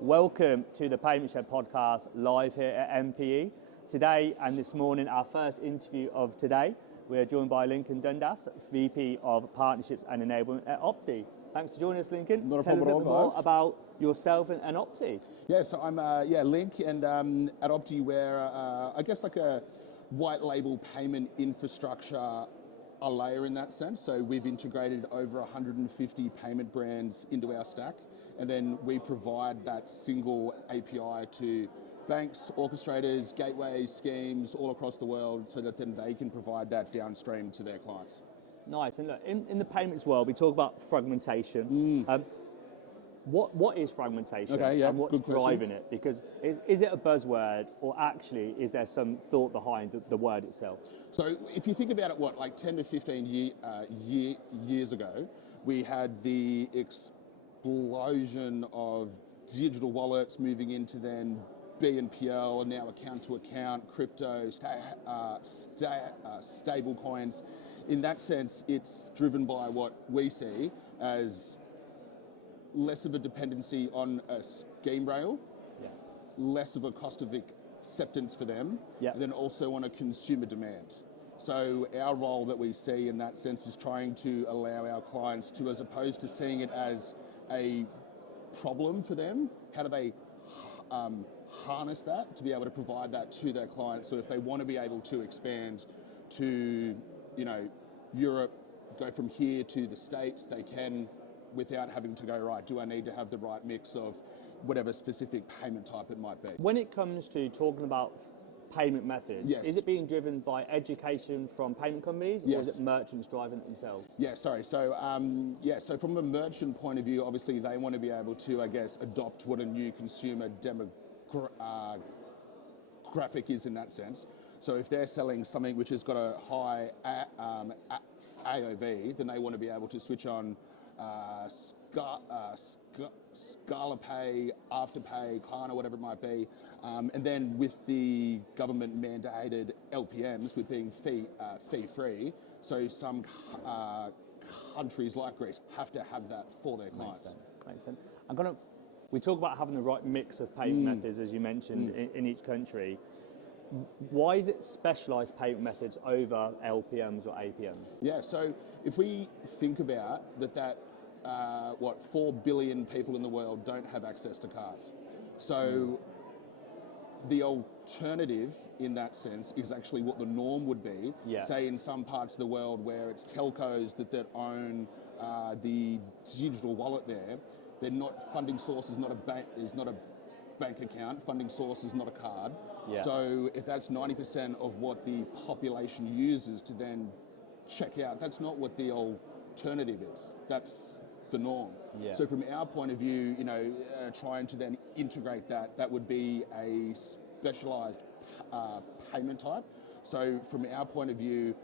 Welcome to the Payment Shed podcast live here at MPE. Today and this morning, our first interview of today, we are joined by Lincoln Dundas, VP of Partnerships and Enablement at Optty. Thanks for joining us, Lincoln. Not a Tell us problem a bit at all, more guys. about yourself and Optty. Yeah, so I'm Link, and at Optty we're I guess like a white label payment infrastructure, a layer in that sense. So we've integrated over 150 payment brands into our stack, and then we provide that single API to banks, orchestrators, gateways, schemes all across the world, so that then they can provide that downstream to their clients. Nice. And look, in the payments world, we talk about fragmentation. What is fragmentation and what's driving it? Because is it a buzzword, or actually is there some thought behind the word itself? So if you think about it, like 10 to 15 years ago, we had the explosion of digital wallets moving into then BNPL and now account to account, crypto, stablecoins. In that sense, it's driven by what we see as less of a dependency on a scheme rail, less of a cost of acceptance for them, and then also on a consumer demand. So our role that we see in that sense is trying to allow our clients to, as opposed to seeing it as a problem for them, how do they harness that to be able to provide that to their clients? So if they want to be able to expand to, Europe, go from here to the States, they can, without having to go, right, do I need to have the right mix of whatever specific payment type it might be? When it comes to talking about payment methods, is it being driven by education from payment companies, or is it merchants driving it themselves? So from a merchant point of view, obviously they want to be able to, I guess, adopt what a new consumer demographic is in that sense. So if they're selling something which has got a high AOV, then they want to be able to switch on Scala Pay, Afterpay, Klarna, whatever it might be. And then with the government mandated LPMs, with being fee-free, so some countries like Greece have to have that for their clients. Makes sense. We talk about having the right mix of payment methods, as you mentioned, in each country. Why is it specialised payment methods over LPMs or APMs? Yeah, so if we think about that 4 billion people in the world don't have access to cards. So the alternative in that sense is actually what the norm would be, say in some parts of the world where it's telcos that own the digital wallet there. They're not, funding source is not a bank account, funding source is not a card. So if that's 90% of what the population uses to then check out, that's not what the alternative is. That's the norm. So from our point of view, trying to then integrate that would be a specialised payment type. So from our point of view,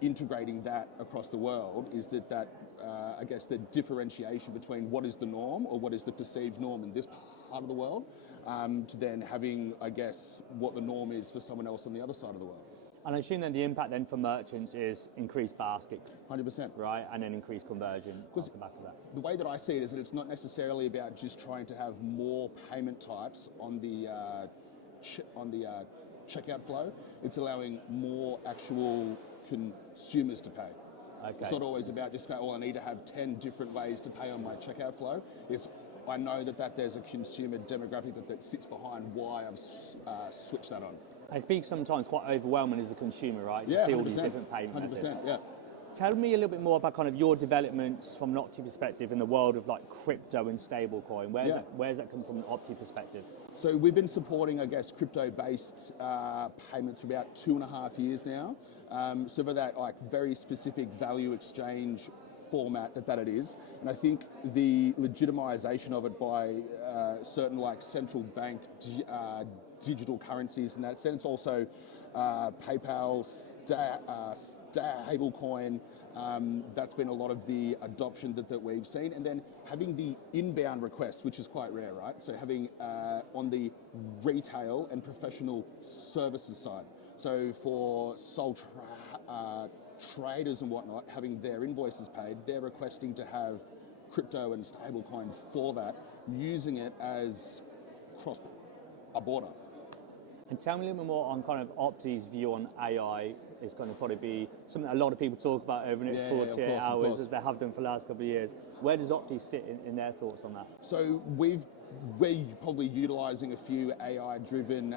integrating that across the world is that I guess the differentiation between what is the norm or what is the perceived norm in this part of the world, to then having, I guess, what the norm is for someone else on the other side of the world. And I assume then the impact then for merchants is increased basket. 100%. Right, and then increased conversion off the back of that. The way that I see it is that it's not necessarily about just trying to have more payment types on the checkout flow. It's allowing more actual consumers to pay. It's not always about just going, I need to have 10 different ways to pay on my checkout flow. It's, I know that there's a consumer demographic that sits behind why I've switched that on. It can be sometimes quite overwhelming as a consumer, right? You see all these different payment methods. 100%, Tell me a little bit more about kind of your developments from an Optty perspective in the world of like crypto and stablecoin. Where's that come from an Optty perspective? So we've been supporting, I guess, crypto-based payments for about 2.5 years now. So for that, like very specific value exchange format that it is, and I think the legitimization of it by certain like central bank digital currencies in that sense, also PayPal, stablecoin, that's been a lot of the adoption that we've seen, and then having the inbound requests, which is quite rare, right? So having on the retail and professional services side, so for sole traders and whatnot, having their invoices paid, they're requesting to have crypto and stablecoin for that, using it as cross a border. And tell me a little bit more on kind of Optty's view on AI. Is going to probably be something a lot of people talk about over the next 48 hours, as they have done for the last couple of years. Where does Optty sit in their thoughts on that? So we're probably utilising a few AI-driven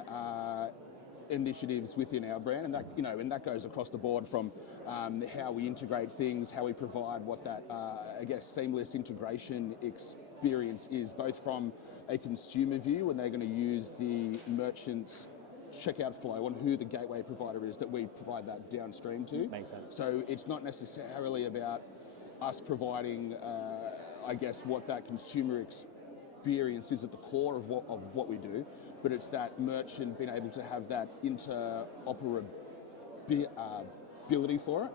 initiatives within our brand, and that and that goes across the board from how we integrate things, how we provide what that seamless integration experience is, both from a consumer view when they're going to use the merchant's checkout flow on who the gateway provider is that we provide that downstream to. Makes sense. So it's not necessarily about us providing, what that consumer experience is at the core of what we do, but it's that merchant being able to have that interoperability for it.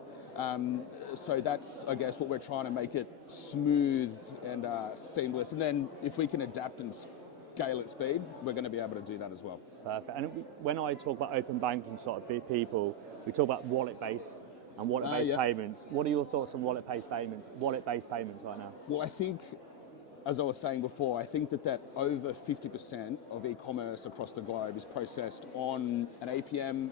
So that's, I guess, what we're trying to make it smooth and seamless. And then if we can adapt and scale at speed, we're going to be able to do that as well. Perfect. And when I talk about open banking sort of people, we talk about wallet-based and wallet-based payments. What are your thoughts on wallet-based payments right now? Well, I think, as I was saying before, I think that over 50% of e-commerce across the globe is processed on an APM,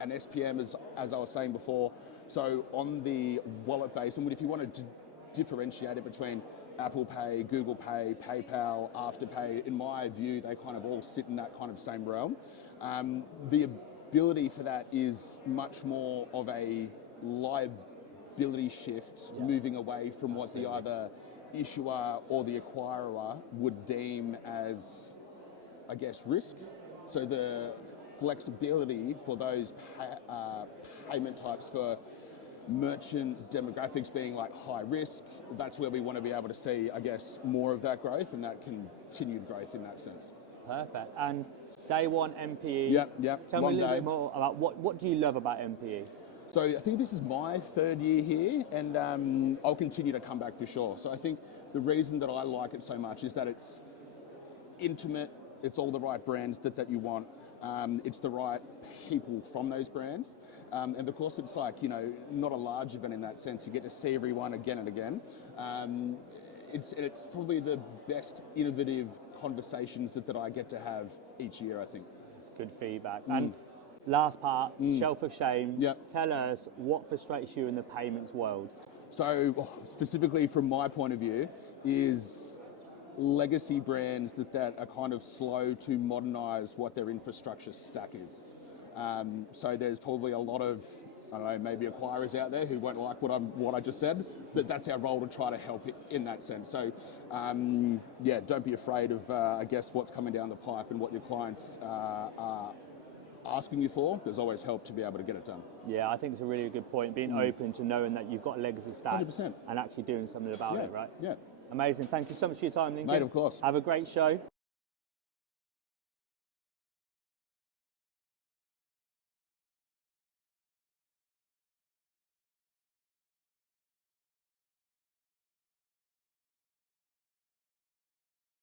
an SPM, as I was saying before. So on the wallet base, and if you want to differentiate it between Apple Pay, Google Pay, PayPal, Afterpay, in my view, they kind of all sit in that kind of same realm. The ability for that is much more of a liability shift, moving away from what the either issuer or the acquirer would deem as, risk. So the flexibility for those payment types for merchant demographics being like high risk, that's where we want to be able to see, more of that growth and that continued growth in that sense. Perfect. And day one MPE. Yep. Tell me a little bit more about what do you love about MPE? So I think this is my third year here, and I'll continue to come back for sure. So I think the reason that I like it so much is that it's intimate, it's all the right brands that you want, it's the right people from those brands. And of course, it's like, not a large event in that sense. You get to see everyone again and again. It's probably the best innovative conversations that I get to have each year, I think. It's good feedback. And last part, shelf of shame. Yep. Tell us what frustrates you in the payments world. So specifically from my point of view is legacy brands that are kind of slow to modernize what their infrastructure stack is. So there's probably a lot of, I don't know, maybe acquirers out there who won't like what I just said, but that's our role to try to help it in that sense. So don't be afraid of, what's coming down the pipe and what your clients are asking you for. There's always help to be able to get it done. Yeah, I think it's a really good point, being open to knowing that you've got a legacy stack 100%. and actually doing something about it, right? Yeah. Amazing. Thank you so much for your time, Lincoln. Mate, of course. Have a great show.